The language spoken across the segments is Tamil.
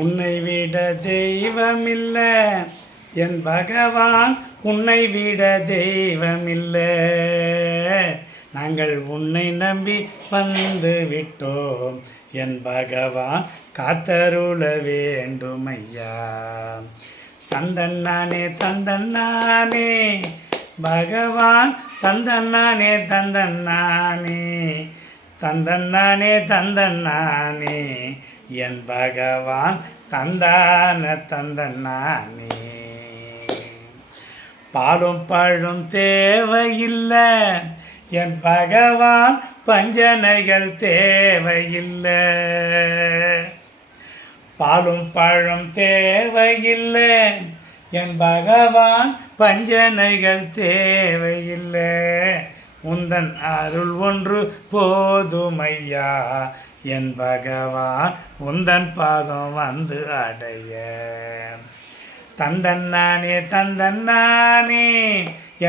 உன்னை விட தெய்வமில்லை என் பகவான், உன்னை விட தெய்வமில்லை. நாங்கள் உன்னை நம்பி வந்து விட்டோம் என் பகவான், காத்தருள வேண்டுமையா. தந்தன்னானே தந்தன்னானே பகவான், தந்தன்னானே தந்தன்னானே, தந்தன்னானே தந்தன்னானே என் பகவான், தந்தான தந்தன்னானே. பாலும் பழும் தேவையில்லை என் பகவான், பஞ்சனைகள் தேவையில்லை. பாலும் பழம் தேவையில்லை என் பகவான், பஞ்சனைகள் தேவையில்லை. உந்தன் அருள் ஒன்று போதுமையா என் பகவான், உந்தன் பாதம் வந்து அடைய. தந்தன்னானே தந்தன்னானே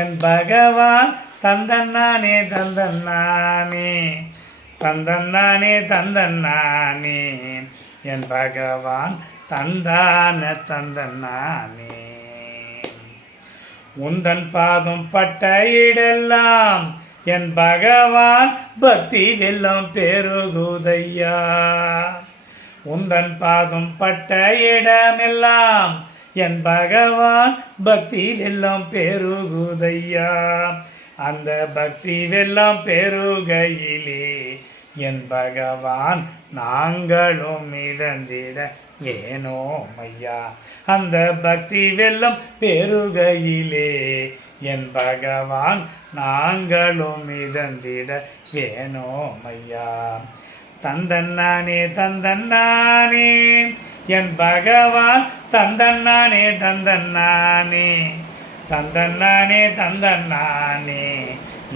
என் பகவான், தந்தன்னானே தந்தன்னானே, தந்தன்னானே தந்தன்னானே என் பகவான், தந்தான தந்தன்னானே. உந்தன் பாதம் பட்ட இடெல்லாம் என் பகவான், பக்தி வெள்ளம் பெருகுதையா. உந்தன் பாதம் பட்ட இடமெல்லாம் என் பகவான், பக்தி வெள்ளம் பெருகுதையா. அந்த பக்தி வெள்ளம் பெருகையிலே என் பகவான், நாங்களும் மிதந்திட வேணோம் ஐயா. அந்த பக்தி வெள்ளம் பெருகையிலே என் பகவான், நாங்களும் மிதந்திட வேணோம் ஐயா. தந்தன்னானே தந்தன்னானே என் பகவான், தந்தன்னானே தந்தன்னானே, தந்தன்னானே தந்தன்னானே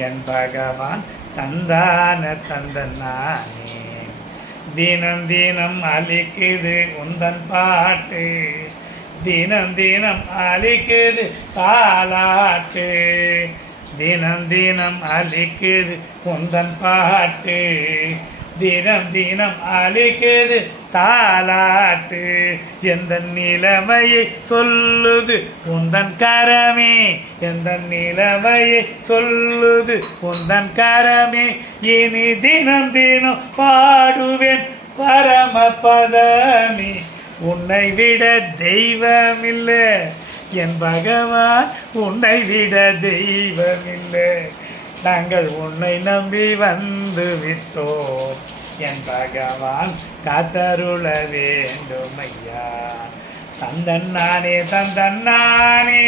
என் பகவான், தந்தான தந்தன்னானே. தினம் தினம் அளிக்குது உந்தன் பாட்டு, தினம் தினம் அளிக்குது தாலாட்டு. தினம் தினம் அளிக்குது உந்தன் பாட்டு, தினம் தினம் அளிக்குது தாலாட்டு. எந்த நிலைமையை சொல்லுது உந்தன் கரமே, எந்த நிலைமையை சொல்லுது உந்தன் கரமே. இனி தினம் தினம் பாடுவேன் பரமபதமே. உன்னை விட தெய்வமில்லை என் பகவான், உன்னை விட தெய்வமில்லை. நாங்கள் உன்னை நம்பி வந்து விட்டோம் என் பகவான், காத்தருள வேண்டுமையா. தந்தன்னானே தந்தன்னானே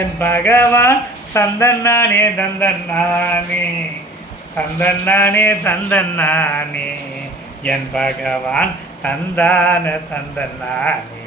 என் பகவான், தந்தன்னானே தந்தன்னானே, தந்தன்னானே தந்தன்னானே என் பகவான், தந்தான தந்தன்னானே.